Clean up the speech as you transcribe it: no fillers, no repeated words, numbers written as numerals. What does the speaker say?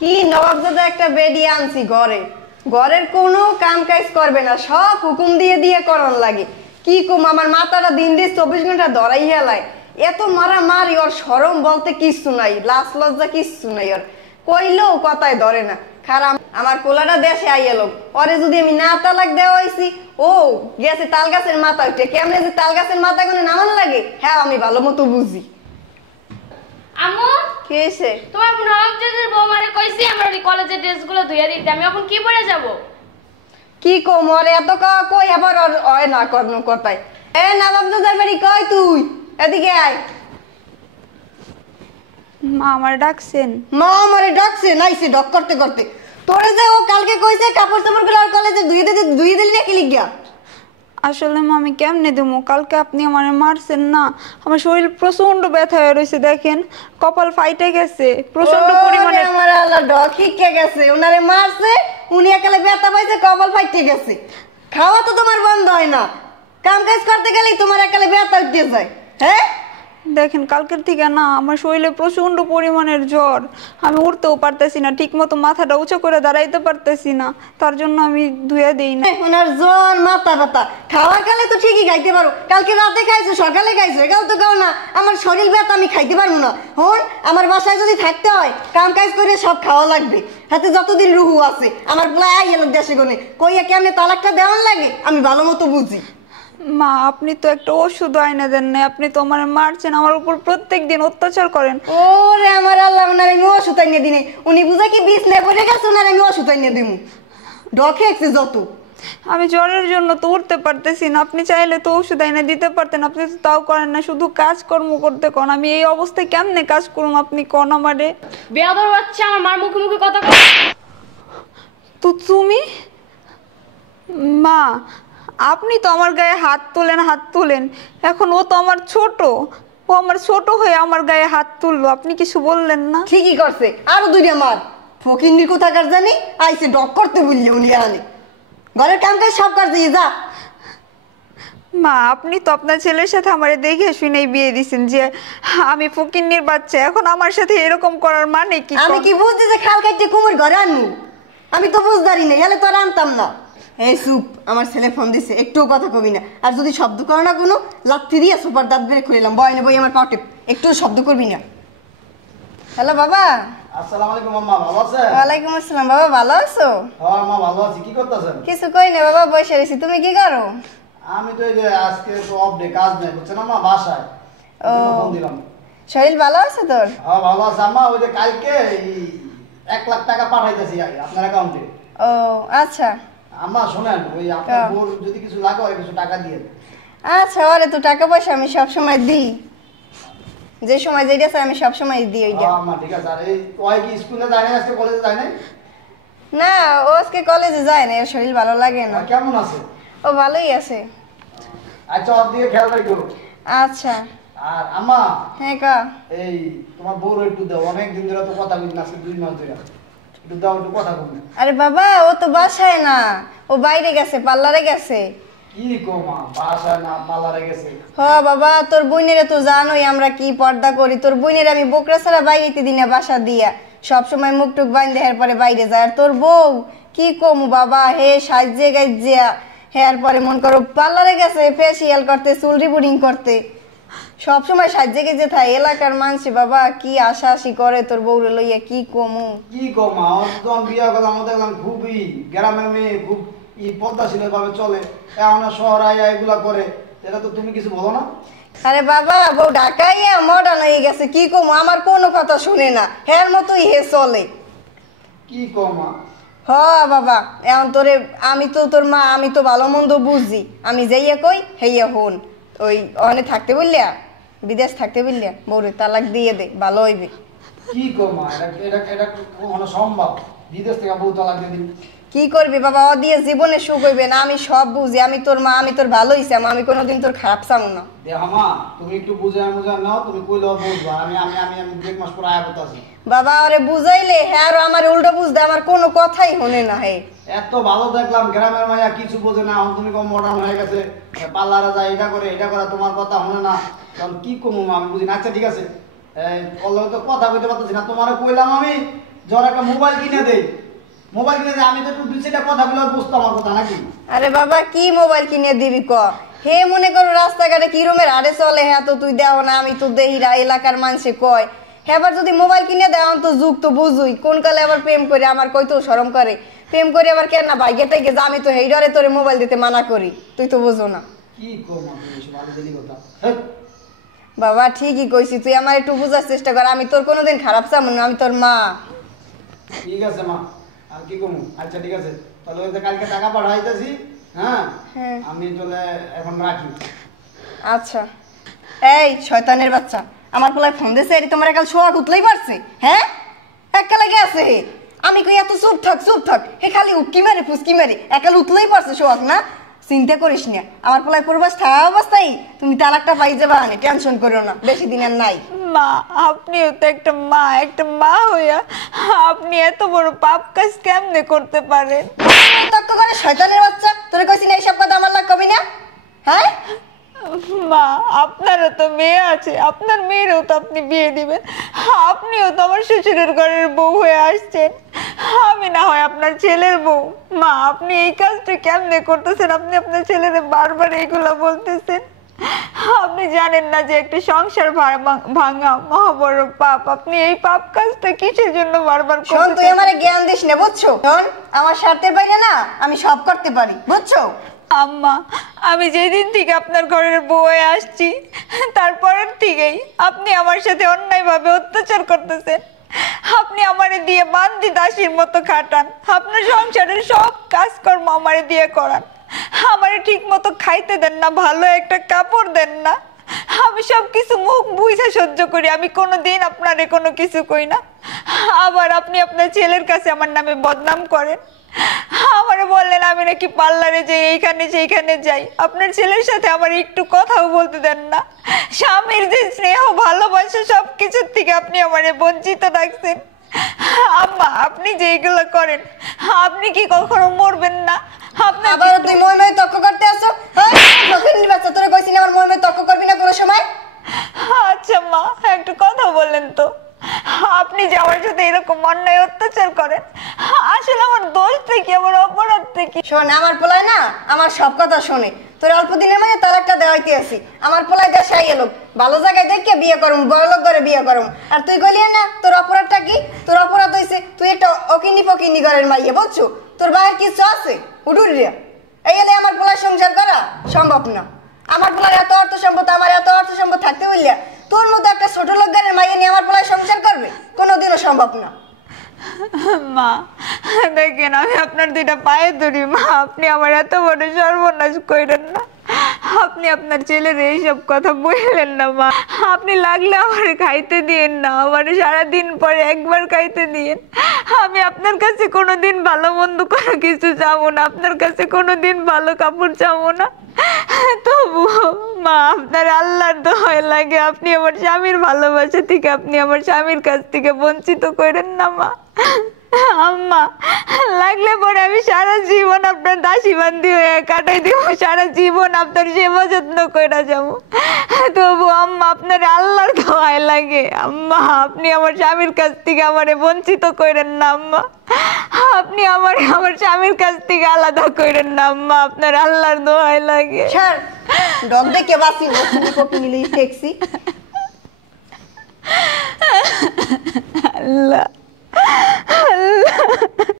কি নবাবজাদা একটা বেডি আনছি ঘরে, ঘরের কোনো কাম কাজ করবে না, সব হুকুম দিয়ে দিয়ে করন লাগে। কি কম আমার মাথাটা দিন দিন 24 ঘন্টা ধরাই হেলায়। এত মারা মারি, ওর শরম বলতে কিচ্ছু নাই, লাজ লজ্জা কিচ্ছু নাই ওর, কইলেও কথায় ধরে না। খারাপ আমার কোলাটা দেশে আইয়েলো, ওরে যদি আমি না তালাক দেওয়া হয়েছি, ও গেছে তাল গাছের মাথা উঠে, কেমনে যে তাল গাছের মাথা কোনো নামান লাগে হ্যাঁ আমি ভালো মতো বুঝি। আম্মু কি হয়েছে? তোমার নবাবজাদের বৌমারে কইছি আমার ওই কলেজের ড্রেসগুলো ধুইয়া দিতে, আমি এখন কি পরে যাব? কি কম ওরে এত কই আবার ওর না করনো কথায়। এ নবাবজাদার বাড়ি কই তুই? এদিকে আয়। মা আমার ডাকছেন? মা আমারে ডাকছে, নাইছে ডক করতে করতে। তোরে যে ও কালকে কইছে কাপড় চাপড়গুলো আর কলেজে ধুয়ে দিলি নাকি লিগা? আসলে মা আমি কেমনে দেবো, কালকে আপনি আমার মারছেন না, আমার শরীর প্রচন্ড ব্যথা হয়ে রয়েছে, দেখেন কপাল ফাইটে গেছে প্রচন্ড পরিমাণে। আমার আল্লাহ ডক হিকে গেছে, উনারে মারছে, উনি একালে ব্যথা পাইছে, কপাল ফাইটে গেছে। খাওয়া তো তোমার বন্ধ হয় না, কাম কাজ করতে গেলেই তোমার একালে ব্যথা উঠতে যায়। হ্যাঁ দেখেন কালকের থেকে না আমার শরীরে প্রচন্ড পরিমাণের জ্বর, আমি উঠতেও পারতেছি না, ঠিক মতো মাথাটা উঁচু করে দাঁড়াইতে পারতেছি না, তার জন্য আমি ধুয়ে দেই না। ওনার জ্বর মাথা ব্যথা, খাওয়ার কালে তো ঠিকই খাইতে পারো, কালকে রাতে খাইছো সকালে খাইছো, এটাও তো কাও না আমার শরীর ব্যথা আমি খাইতে পারবো না। হন আমার বাসায় যদি থাকতে হয় কাম কাজ করে সব খাওয়া লাগবে, হাতে যতদিন রুহু আছে। আমার প্রায় আইয়া লোক দেশে গনে কইয়া কেমনে তালাকটা দেওয়ান লাগে আমি ভালো মতো বুঝি। মা আপনি তো একটা ওষুধ আইনা দেন না, আপনি তো আমার মারছেন, আমার উপর প্রত্যেকদিন অত্যাচার করেন। ওরে আমার আল্লাহ, ওনার আমি ওষুধ আইনে দিনে, উনি বুঝা কি বিষ নে পড়ে গেছে, ওনার আমি ওষুধ আইনে দিমু ডকে একছে যত। আমি জ্বরের জন্য তো উঠতে পারতেছি না, আপনি চাইলে তো ওষুধ আইনা দিতে পারতেন, আপনি তো তাও করেন না, শুধু কাজকর্ম করতে কোন। আমি এই অবস্থায় কেমনে কাজ করুম আপনি কোন আমারে? বেয়াদব বাচ্চা, আমার মার মুখে মুখে কথা কয়। তো তুমি মা, আপনি তো আমার গায়ে হাত তোলেন, এখন ও তো আমার ছোট, ও আমার ছোট হয়ে আমার গায়ে হাত তুললো, আপনি কিছু বললেন না? ঠিকই করছে, আরো দুইটা মার ফকিন্নির কোথাকার জানি আইসে ডক করতে বললি উনি আনে ঘরের কাম কাজ সব কাজ দিয়ে যা। মা আপনি তো আপনার ছেলের সাথে আমারে দেখে শুনেই বিয়ে দিছেন যে আমি ফকিন্নির বাচ্চা, এখন আমার সাথে এরকম করার মানে কি? আমি কি বুঝছি যে খাল কাটতে কুমোর ঘরে আনবো? আমি তো বুঝদারি না, এলে তো আর আনতাম না। এই চুপ, আমার ছেলে ফোন দিছে, একটুও কথা কবি না, আর যদি শব্দ করো না কোনো লাত্তি দিয়ে সুপার দাঁত বের করে এলাম, বয় না বই আমার পাউটে, একটু শব্দ করবি না। হ্যালো বাবা। আসসালামু আলাইকুম আম্মা, ভালো আছেন? ওয়ালাইকুম আসসালাম বাবা, ভালো আছো? হ্যাঁ আম্মা ভালো আছি। কি করতেছেন? কিছু কই না বাবা, বসে রয়েছি, তুমি কি করো? আমি তো এই যে আজকে তো অফ ডে, কাজ নাই বুঝছেন আম্মা, বাসায় ও ফোন দিলাম। শরীর ভালো আছে তোর? হ্যাঁ ভালো আছে আম্মা, ওই যে কালকে 1 লাখ টাকা পাঠাইতেছি আপনার অ্যাকাউন্টে। ও আচ্ছা আম্মা শোনেন, ওই আপনার বোর যদি কিছু লাগে ওই কিছু টাকা দিয়ে দেন। আচ্ছা, ওরে তো টাকা পয়সা আমি সব সময় দিই, যে সময় যেটা চাই আমি সব সময় দিই ওইটা। আম্মা ঠিক আছে। আর এই ওই কি স্কুলে যায় না, আজকে কলেজে যায় না? না ও আজকে কলেজে যায় না, এর শরীর ভালো লাগে না। কেমন আছে? ও ভালোই আছে। আচ্ছা ওর দিকে খেয়াল রাখো। আচ্ছা। আর আম্মা হ্যাঁ কা এই তোমার বউর একটু দাও, অনেক দিন ধরে তো কথা বলি না, আজকে 2 মাস ধরে একটু দাও, একটু কথা বলি। আরে বাবা ও তো বাসায় না, ও বাইরে গেছে, পার্লারে গেছে। কি গো মা, বাসায় না পার্লারে গেছে? হ বাবা, তোর বোনেরে তো জানোই আমরা কি পর্দা করি, তোর বোনের আমি বোকরা ছাড়া বাইরেতে দিই না বাসা দিয়া, সব সময় মুখ টুক বাঁধে এর পরে বাইরে যায়। আর তোর বউ কি কম বাবা, হে সাজে গাইজিয়া হেয়ার পরে মন করো পার্লারে গেছে ফেসিয়াল করতে, চুল রিবুডিং করতে, সব সময় সাজে গেছে থাকে। এলাকার মানুষ বাবা কি আশা আশি করে তোর বউরে লইয়া, কি কমু কি গো মা, ওর যখন বিয়ে করলাম দেখলাম খুবই গ্রামের মেয়ে, খুব পদ্মাশীল ভাবে চলে, এখন শহর আইয়া এগুলা করে, এটা তো তুমি কিছু বলো না? আরে বাবা বউ ঢাকাইয়া মডার্ন হয়ে গেছে, কি কমু, আমার কোনো কথা শুনে না, হের মতোই হে চলে। কি গো মা। হ বাবা, এখন তোরে আমি তো তোর মা, আমি তো ভালো মন্দ বুঝি, আমি যাইয়া কই হেইয়া হন, ওই ওখানে থাকতে বললিয়া, বিদেশ থাকতে বললিয়া বউরে তালাক দিয়ে দে, ভালো হইবে। কি গো মা, এটা কখনো সম্ভব? বিদেশ থেকে বউ তালাক দিয়ে দিবি? কি করবি বাবা, ও দিয়ে জীবনে সুখ হইবে না, আমি সব বুঝি, আমি তোর মা, আমি তোর ভালোই চাম, আমি কোনোদিন তোর খারাপ চামু না। দেখো মা, তুমি একটু বুঝে নাও, তুমি কইলেও বুঝবা, আমি আমি আমি আমি 1 মাস পর আয়া করতেছি। বাবা ওরে বুঝাইলে হ্যাঁ, আর আমার উল্টো বুঝতে আমার কোনো কথাই হনে না। হে এত ভালো দেখলাম গ্রামের মাইয়া কিছু বোঝে না, এখন তুমি কম মডার্ন হয়ে গেছে, পার্লারে যায় এটা করে তোমার কথা হনে না, তখন কি কমু আমি বুঝি না। আচ্ছা ঠিক আছে, তো কথা কইতে পারতেছি না, তোমারে কইলাম আমি জ্বর একটা মোবাইল কিনে দেই, মোবাইল কিনে দেই, আমি তো একটু দুই চারটা কথাগুলো বুঝতো আমার কথা নাকি। আরে বাবা কি মোবাইল কিনে দিবি ক? হে মনে করো রাস্তাঘাটে কি রুমের আরে চলে, হ্যাঁ তো তুই দেও না, আমি তো দেহিরা এলাকার মানুষে কয়। হ্যাঁ আবার যদি মোবাইল কিনে দেয় তো যুগ তো বুঝুই, কোন কালে আবার প্রেম করে আমার কইতেও শরম করে, প্রেম করে আবার কেন না বাইকে টাইকে যে আমি তো হেই ডরে তোরে মোবাইল দিতে মানা করি, তুই তো বুঝো না। কি কম আপনি এসব আলুদালি কথা। হেৎ। বাবা ঠিকই কইছি, তুই আমার একটু বোঝার চেষ্টা কর, আমি তোর কোনোদিন খারাপ চাবো না, আমি তোর মা। ঠিক আছে মা, আর কি কমু? আচ্ছা ঠিক আছে, তাহলে ওই যে কালকে টাকা পাঠাইতেছি। হ্যাঁ হ্যাঁ। আমি চলে এখন রাখি। আচ্ছা। এই শয়তানের বাচ্চা, আমার পোলায় ফোন দিয়েছে, এটি তোমার একাল শোয়া কুতলাই পারছে? হ্যাঁ একা লাগে আছে, আমি কই এত চুপ থাক চুপ থাক, হে খালি উকি মারে ফুসকি মারে, একাল উতলাই পারছে শোয়াক না। চিন্তা করিস না, আমার পোলায় পূর্বাস থাকা অবস্থায় তুমি তালাকটা পাই যাবা, টেনশন করো না, বেশি দিন আর নাই। মা আপনিও তো একটা মা হইয়া আপনি এত বড় পাপ কাজ কেমনে করতে পারেন? তক্ক করে শয়তানের বাচ্চা, তোরে কইছি না এইসব কথা আমার লাগ কবি না। হ্যাঁ মা আপনারও তো মেয়ে আছে, আপনার মেয়েরও তো আপনি বিয়ে দিবেন, আপনিও তো আমার শ্বশুরের ঘরের বউ হয়ে আসছেন, আমি না হয় আপনার ছেলের বউ। মা আপনি এই কাজটা কেমনে করতেছেন? আপনি আপনার ছেলেরে বারবার এইগুলো বলতেছেন, আপনি জানেন না যে একটা সংসার ভাঙা মহাবড় পাপ, আপনি এই পাপ কাজটা কিসের জন্য বারবার শোন, তুই করতেছেন? আমারে জ্ঞান দিস না বুঝছো? শোন, আমার স্বার্থের বাইরে না আমি সব করতে পারি বুঝছো? আম্মা আমি যেদিন থেকে আপনার ঘরের বউ হয়ে আসছি তারপরের থেকেই আপনি আমার সাথে অন্যায়ভাবে অত্যাচার করতেছেন, আপনি আমারে দিয়ে বান্দি দাসীর মতো খাটান, আপনার সংসারের সব কাজকর্ম আমারে দিয়ে করান, আমারে ঠিক মতো খাইতে দেন না, ভালো একটা কাপড় দেন না, আমি সব কিছু মুখ বুঝে সহ্য করি, আমি কোনোদিন আপনারে কোনো কিছু কই না। আবার আপনি আপনার ছেলের কাছে আমার নামে বদনাম করেন, আমারে বললেন আমি নাকি পার্লারে যাই, এইখানে সেইখানে যাই, আপনার ছেলের সাথে আমার একটু কথাও বলতে দেন না, স্বামীর যে স্নেহ ভালোবাসা সব কিছুর থেকে আপনি আমারে বঞ্চিত রাখছেন। আম্মা আপনি যে এগুলো করেন আপনি কি কখনো মরবেন না? আপনার আবার তুই মই মই তক্ক করতে আসো? ফকিন্নির বাচ্চা, তোরে কইছি না আমার মই মই তক্ক করবি না কোনো সময়। আচ্ছা মা একটু কথা বললেন তো, আপনি যে আমার সাথে এরকম অন্যায় অত্যাচার করেন আসলে আমার দোষটা কি, আমার অপরাধটা কি? শোন, আমার পোলায় না আমার সব কথা শোনে, তোর অল্প দিনের মধ্যে তালাকটা দেওয়াইতে আসি, আমার পোলায় দেশে আইয়ে লোক ভালো জায়গায় দেখে বিয়ে করুম, বড় লোক করে বিয়ে করুম, আর তুই গলিয়ে না তোর অপরাধটা কি? তোর অপরাধ হয়েছে তুই একটা অকিনি ফকিনি ঘরের মাইয়ে বুঝছো? তোর ভাইয়ের কিছু আছে উঠুর রিয়া, এই এলে আমার পোলায় সংসার করা সম্ভব না। আমার পোলার এত অর্থ সম্পদ, আমার এত অর্থ সম্পদ থাকতে বললিয়া তোর মতো একটা ছোট লোক ঘরের মাইয়ে নিয়ে আমার পোলায় সংসার করবে? কোনোদিনও সম্ভব না। মা দেখেন আমি আপনার দুইটা পায়ে ধরি, মা আপনি আমার এত বড় সর্বনাশ করেন না, আপনি আপনার ছেলের এইসব কথা বললেন না মা, আপনি লাগলে আমার খাইতে দিয়েন না, আমার সারাদিন পরে একবার খাইতে দিয়েন, আমি আপনার কাছে কোনোদিন ভালো মন্দ কোনো কিছু চাবো না, আপনার কাছে কোনোদিন ভালো কাপড় চাবো না, তবু মা আপনার আল্লাহর দোহাই লাগে আপনি আমার স্বামীর ভালোবাসা থেকে আপনি আমার স্বামীর কাছ থেকে বঞ্চিত করেন না মা। আম্মা লাগলে পরে আমি সারা জীবন আপনার দাসী বান্দি হয়ে কাটাই দিব, সারা জীবন আপনার সেবা যত্ন করে যাবো, তবু আম্মা আপনার আল্লাহর দোহাই লাগে আম্মা আপনি আমার স্বামীর কাছ থেকে আমারে বঞ্চিত করেন না আম্মা, আপনি আমার স্বামীর কাছ থেকে আলাদা করেন না আম্মা, আপনার আল্লাহর দোহাই লাগে। ছাড়, ডগ দেখে বাসি ওখানে কপি নিলেই ঠেকছি। আল্লাহ আল্লাহ